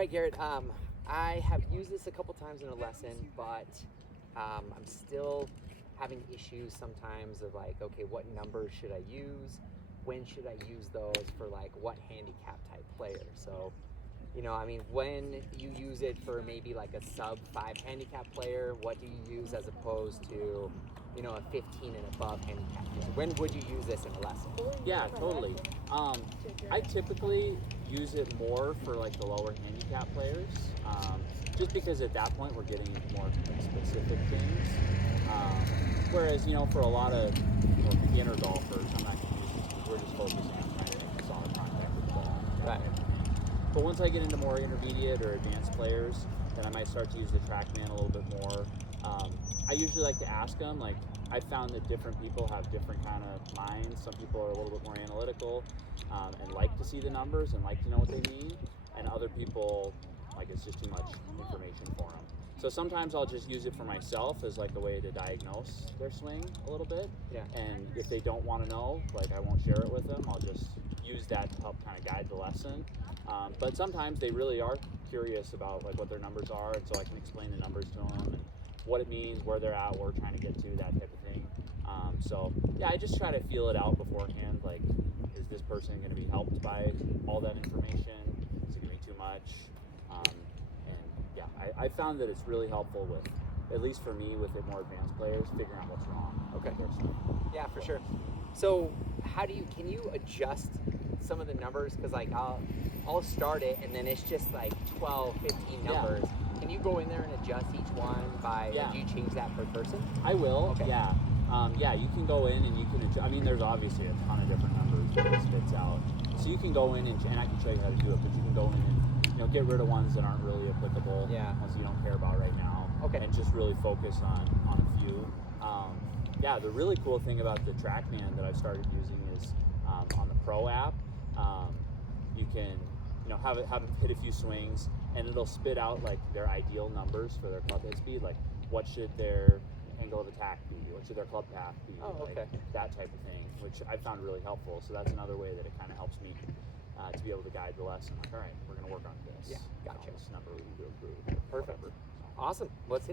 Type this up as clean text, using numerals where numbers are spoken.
right, Garrett. I have used this a couple times in a lesson, but I'm still having issues sometimes of like, okay, what numbers should I use? When should I use those for like what handicap type player? So, I mean, when you use it for maybe like a sub 5 handicap player, what do you use as opposed to, a 15 and above handicap user? When would you use this in a lesson? Yeah, totally. I typically use it more for like the lower handicap players, just because at that point we're getting more specific things. Whereas, for a lot of beginner golfers, I'm not going to use this. We're just focusing on trying to make solid contact with the ball. Right. But once I get into more intermediate or advanced players, then I might start to use the Trackman a little bit more. I usually like to ask them, like, I've found that different people have different kind of minds. Some people are a little bit more analytical and like to see the numbers and like to know what they mean. And other people, like, it's just too much information for them. So sometimes I'll just use it for myself as like a way to diagnose their swing a little bit. Yeah. And if they don't want to know, like, I won't share it with them. I'll just use that to help kind of guide the lesson. But sometimes they really are curious about like what their numbers are, and so I can explain the numbers to them and what it means, where they're at, where we're trying to get to, that type of thing. So yeah, I just try to feel it out beforehand. Like, is this person going to be helped by all that information? Is it going to be too much? And yeah, I found that it's really helpful with, at least for me, with the more advanced players, figuring out what's wrong. Okay. Yeah, for sure. So can you adjust some of the numbers? Because like I'll start it and then it's just like 12, 15 numbers. Yeah. Can you go in there and adjust each one by, do you change that per person? I will, okay. Yeah. You can go in and you can adjust. I mean, there's obviously a ton of different numbers that it spits out. So you can go in and I can show you how to do it, but you can go in and, get rid of ones that aren't really applicable, ones you don't care about right now. Okay. And just really focus on a few. The really cool thing about the Trackman that I've started using is on the Pro app, you can have them hit a few swings and it'll spit out like their ideal numbers for their club head speed, like what should their angle of attack be, what should their club path be, that type of thing, which I found really helpful. So that's another way that it kind of helps me to be able to guide the lesson. Like, all right, we're going to work on this. Yeah, gotcha. This number we need to improve. Perfect. Awesome. Let's hit